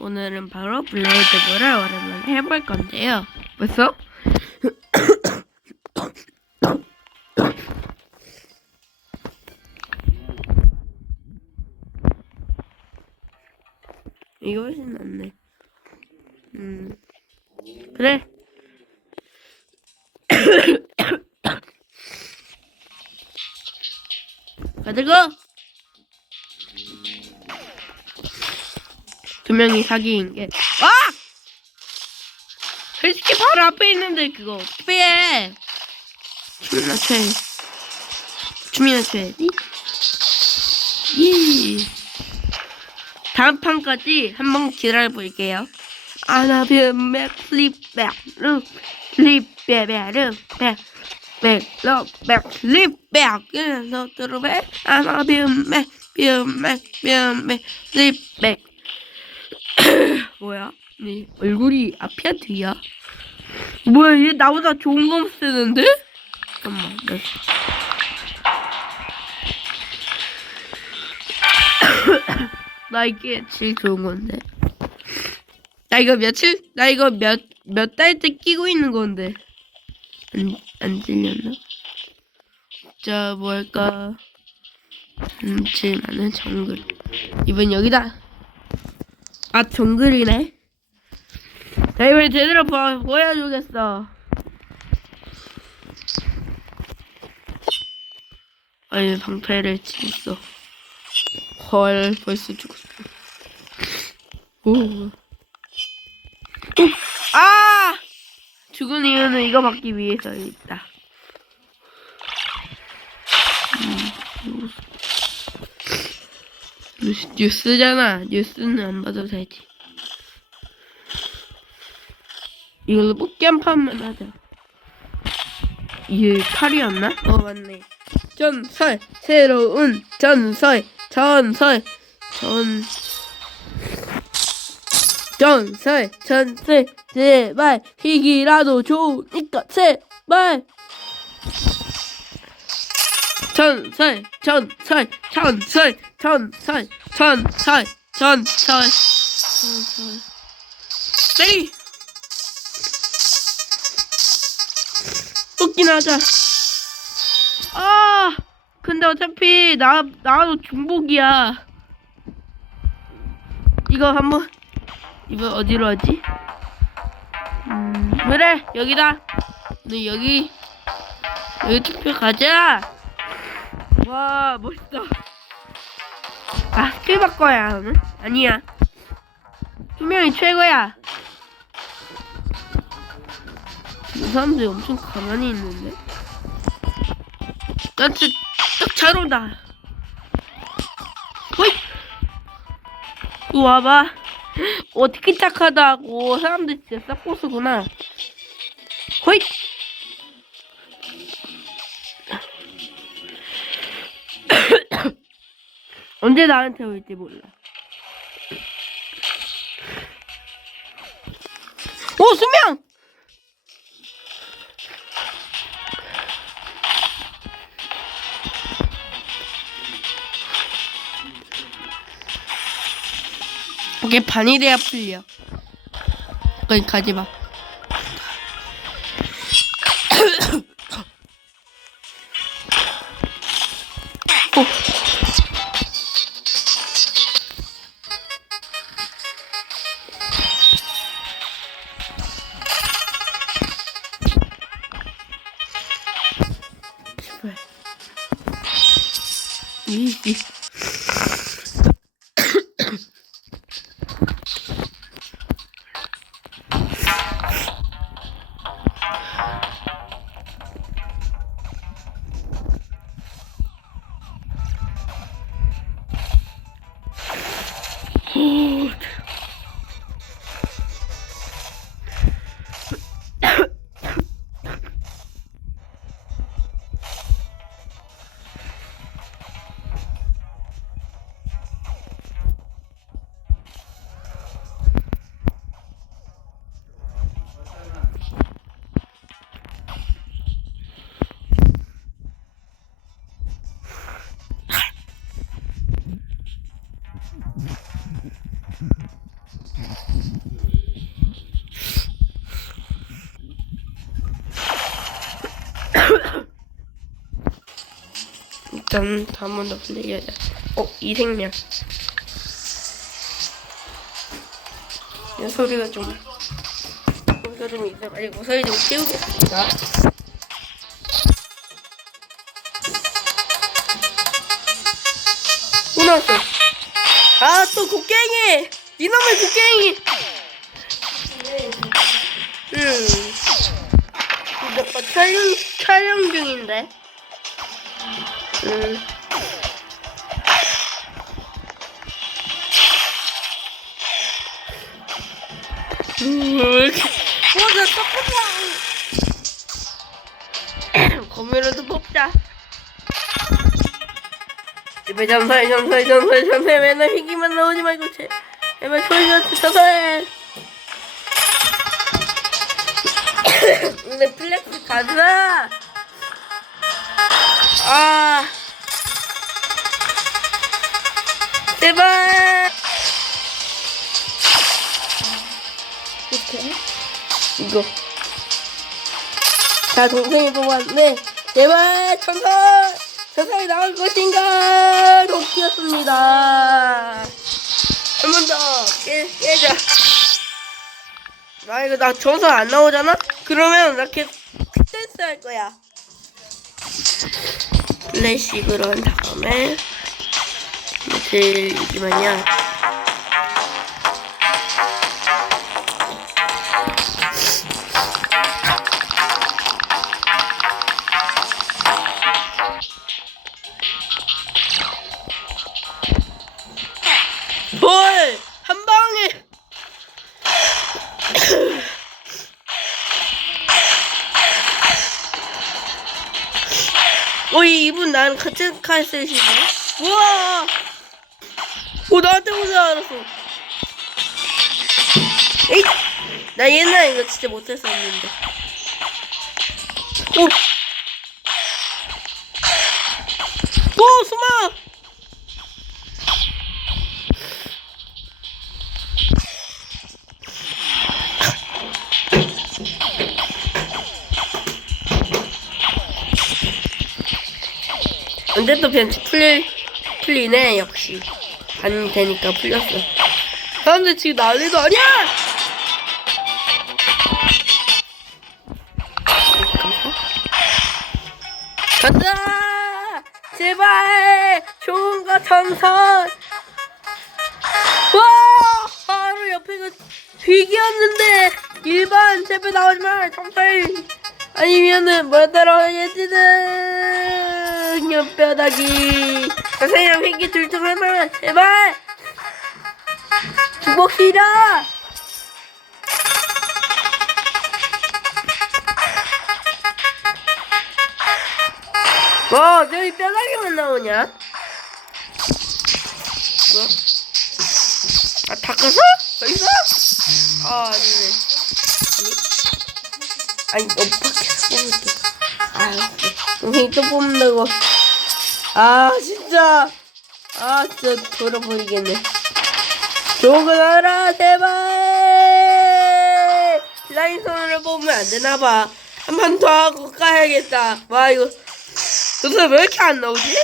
오늘은 바로 블레이드볼을 오랜만에 해볼 건데요. 벌써? 이거 훨씬 낫네. 음, 그래. 가지고 두 명이 사기인 게. 아! 솔직히 바로 앞에 있는데 그거 어떻게 해? 춤이나 춰야 춤이나 춰야지. 이! 다음 판까지 한번 기다려 볼게요. 아나비움 맥 슬립백 루 슬립백루 백백루백 슬립백. 그래서 들어배 아나비움 맥 비움 맥 비움 맥 슬립백 뭐야? 네 얼굴이 앞이야 뒤야? 뭐야 얘 나보다 좋은 거 쓰는데? 잠깐만 나... 나 이게 제일 좋은 건데 나 이거 며칠 나 이거 몇 몇 달째 끼고 있는 건데 안, 안 들렸나? 자 뭘까 음 제일 많은 정글 이번 여기다 아 정글이네. 자 이번에 제대로 보, 보여주겠어. 아니 방패를 치겠어. 헐 벌써 죽었어. 오. 오. 아 죽은 이유는 이거 받기 위해서 있다. 음, 뉴스, 뉴스잖아. 뉴스는 안 봐도 되지. 이걸로 뽑기 한 판만 하자. 이게 칼이었나? 어 맞네. 전설. 새로운 전설. 전설. 전. 전설. 전설. 제발. 희귀라도 좋으니까 제발. 전설. 전설. 전설. 전설 전설 전설 세이 뽑긴 하자. 아 근데 어차피 나 나도 중복이야. 이거 한번 이거 어디로 하지? 음 그래 여기다. 너 여기 여기 투표 가자. 와 멋있다 아 스킬 바꿔야 하는? 아니야. 투명이 최고야. 이 사람들이 엄청 가만히 있는데? 나 진짜 딱잘 온다. 호이! 또 와봐. 어떻게 착하다고. 사람들 진짜 싹고수구나. 호이 언제 나한테 올지 몰라. 오 수명! 이게 반이 돼야 풀려. 거기 가지 마. 이, 이. 일단 한 번더 플레이하자. 어, 이 생명. 이 소리가 좀 소리가 좀 있어가지고 소리 좀 키우겠습니다. 또 나왔어. 아, 또 곡괭이! 이놈의 곡괭이! 음. 이거 촬영, 촬영 중인데. 음. 뭐야! 거미로도 뽑자. 제발 잠수해, 잠수해, 잠수해, 잠수해. 맨날 희귀만 나오지 말고, 제, 제발 소리가 쳐서해. 근데 플렉스 가자. 아. 제발. 이렇게. 이거. 자, 동생이 뽑았네. 제발, 천사! 천사에 나올 것인가? 도끼였습니다. 한 번 더, 깨, 깨자. 아, 이거 나 천사 안 나오잖아? 그러면 나 계속 퀵댄스 할 거야. 플래식으로 한 다음에, 제일 이기만요. 이분 나랑 같은 카set이네? 우와! 오, 나한테 오지 않았어. 에잇! 나 옛날에 이거 진짜 못했었는데. 오! 오, 언제 또 벤치 풀리, 풀리네, 역시. 안 되니까 풀렸어. 사람들 지금 난리도 아니야! 간다! 제발! 좋은 거 전선! 와! 바로 옆에가 휘기였는데! 일반 제발 나오지 마! 정말! 아니면은 뭐 따라야지는 옆뼈다기 선생님 휘기 둘중 하나 제발! 주먹이다! 와, 저기 뼈다귀만 나오냐? 뭐? 아, 닦아서? 여기서? 아, 아니네. 아니, 아니, 너 밖에서 뽑을게. 아, 동생이 또 뽑는다고. 아, 진짜. 아, 진짜 돌아버리겠네. 좋은 거 나라, 제발! 라인 손으로 뽑으면 안 되나봐. 한 번 더 하고 까야겠다. 와, 이거. 도대체 왜 이렇게 안 나오지?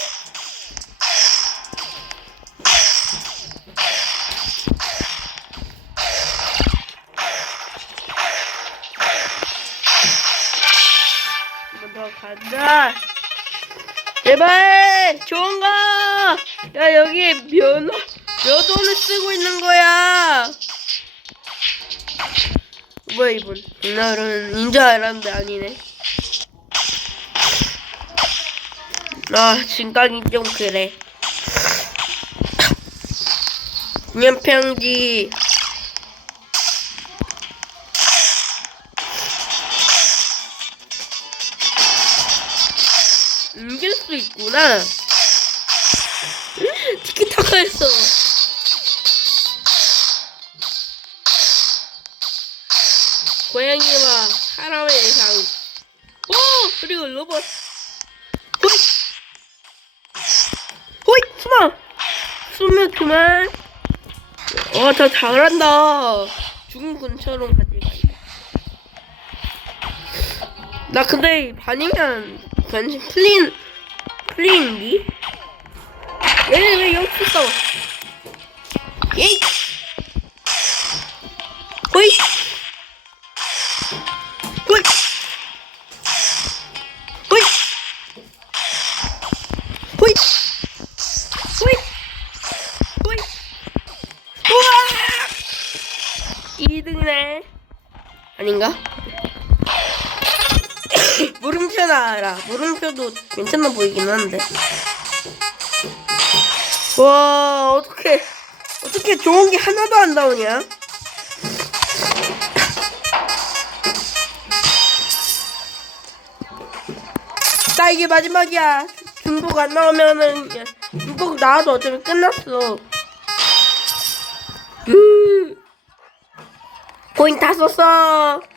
한 번더 가자. 제발 좋은 거. 야 여기 면허 면허를 쓰고 있는 거야. 뭐야 이분? 나는 인자 알았는데 아니네. 아 진강이 좀 그래. 연평지 나. 티키타카 했어. 고양이와 사람의 예상. 오! 그리고 로봇. 호이! 호이! 숨어! 숨으면 그만. 어, 더 잘한다. 죽은 군처럼 가지 말자. 나 근데 반이면 변신 풀린 플레이인지? 얘네 왜 여기 있어? 예이! 호이! 호이! 호이! 호이! 호이! 호이! 우와! 2등이네. 아닌가? 물음표 나와라. 물음표도 괜찮아 보이긴 한데. 와, 어떻게, 어떻게 좋은 게 하나도 안 나오냐? 나 이게 마지막이야. 중복 안 나오면은, 중복 나와도 어차피 끝났어. 음. 코인 다 썼어.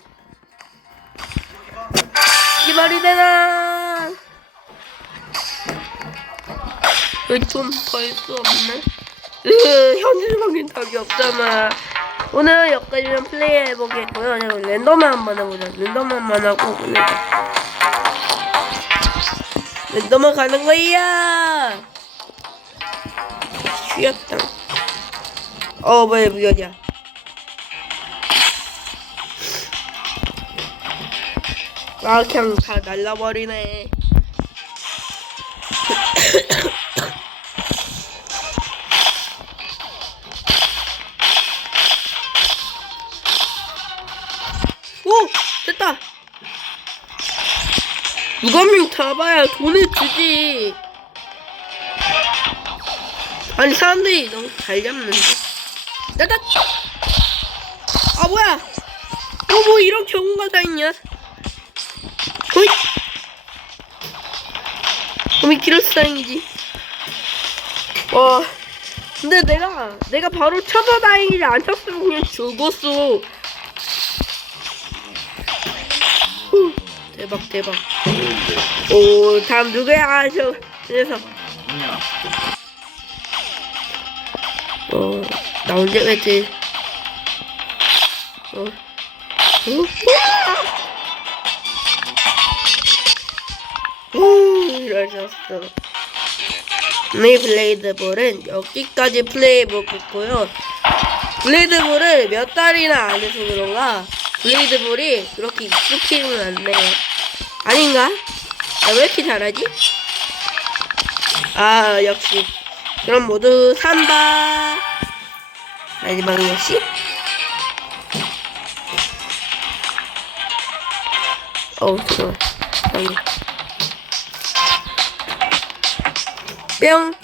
이게 말이 되나? 좀벌수 없네. 으, 현실 확인 답이 없잖아. 오늘 여기까지만 플레이 해보겠고요. 내가 랜덤만 한번 해보자. 랜덤만 하고 오늘 랜덤만 가는 거야. 쉬었다. 어, 뭐야, 무연이야. 아, 그냥 다 날라버리네. 오! 됐다! 누가 명 잡아야 돈을 주지. 아니, 사람들이 너무 잘 잡는데. 됐다! 아, 뭐야! 어, 뭐 이런 경우가 다 있냐? 900km상이지. 와. 근데 내가 내가 바로 쳐서 다행이지 안 쳤으면 그냥 죽었어. 후, 대박 대박. 오 다음 누구야 저 그래서. 어, 나 언제 왜지? 어. 어? 이러셨어. 네, 블레이드볼은 여기까지 플레이해보겠고요. 블레이드볼을 몇 달이나 안 해서 그런가 블레이드볼이 그렇게 익숙해지면 안 돼요. 아닌가? 나왜 이렇게 잘하지? 아, 역시. 그럼 모두 산다. 마지막 역시. 어우, 좋아. 아니. 뿅.